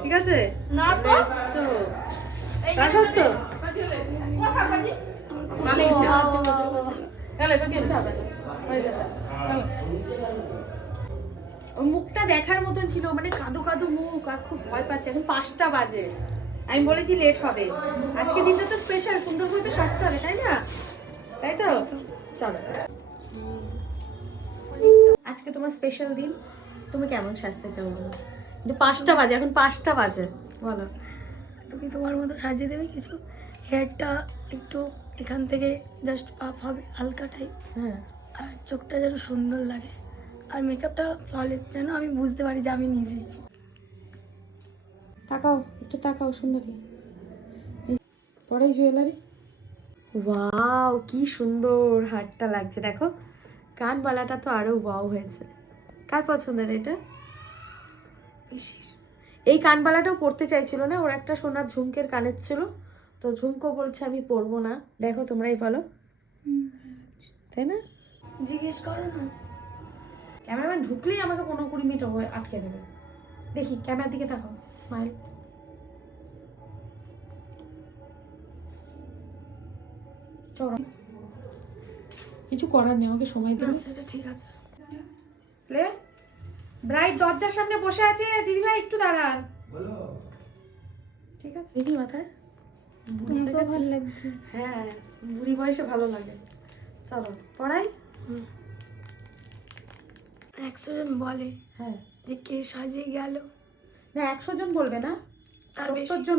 ঠিক আছে না তো রাখাস তো ওর মুখটা দেখার মতন ছিল, মানে কাঁদো কাঁদো মুখ, আর খুব ভয় পাচ্ছে। এখন 5টা বাজে, আমি বলেছি লেট হবে। আজকে দিনটা তো স্পেশাল, সুন্দর করে তো সাজতে হবে, তাই না? তাই তো চলো, আজকে তোমার স্পেশাল দিন, তুমি কেমন সাজতে চাও বলো? কিন্তু 5টা বাজে, এখন 5টা বাজে, বলো। তুমি তোমার মতো সাজিয়ে দেবে কিছু, হেয়ারটা একটু এখান থেকে জাস্ট পাপ হবে হালকা টাইপ, হ্যাঁ, আর চোখটা যেন সুন্দর লাগে, আর মেকআপটা ফ্ললেস, যেন আমি বুঝতে পারি যে আমি নিজে। তাকাও একটু, তাকাও সুন্দরী, পরেই জুয়েলারি। ওয়াও কি সুন্দর হারটা লাগছে, দেখো কানবালাটা তো আরো ওয়াও হয়েছে। কার পছন্দের এটা? পিসির। এই কানবালাটাও পরতে চাইছিল না, ওর একটা সোনার ঝুমকের কানের ছিল, তো ঝুমকো বলছে আমি পরবো না। দেখো তোমরাই বলো, তাই না? জিজ্ঞেস করো না। ক্যামেরাম্যান ঢুকলেই আমাকে 15-20 মিনিট আটকে দেবে। দেখি ক্যামেরার দিকে তাকাও, স্মাইল। চলো, কিছু করার নেই, আমাকে সময় দিন। সেটা ঠিক আছে। লে ব্রাইট দরজার সামনে বসে আছে, দিদিভাই একটু দাঁড়ান। বলো। ঠিক আছে, দিদি মাথায় তোমাকেও ভালো লাগছে। হ্যাঁ, বুড়ি বয়সে ভালো লাগে। চলো পড়াই। 100 জন বলে হ্যাঁ, যে কে সাজিয়ে গেল, না 100 জন বলবে না, তার 70 জন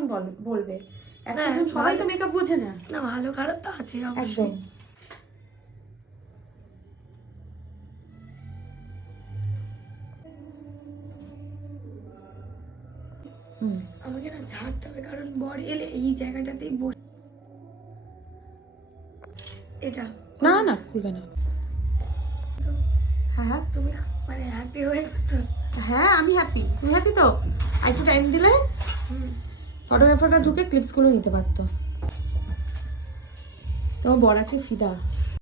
বলবে। 100 হ্যাঁ, জন সবাই তো ভালো। মেকআপ বোঝে না। না ভালো খারাপ তো আছে একদম। অবশ্যই। আমাকে না ঝাড়তে হবে, কারণ বড় এলে এই জায়গাটাতেই বস। এটা না না খুলবে না। তো হ্যাঁ হ্যাঁ তুমি মানে হ্যাপি হয়েছো তো? হ্যাঁ, আমি হ্যাপি। তুমি হ্যাপি তো? আর একটু টাইম দিলে ফটোগ্রাফারটা ঢুকে ক্লিপসগুলো নিতে পারতো। তোমার বর আছে ফিদা।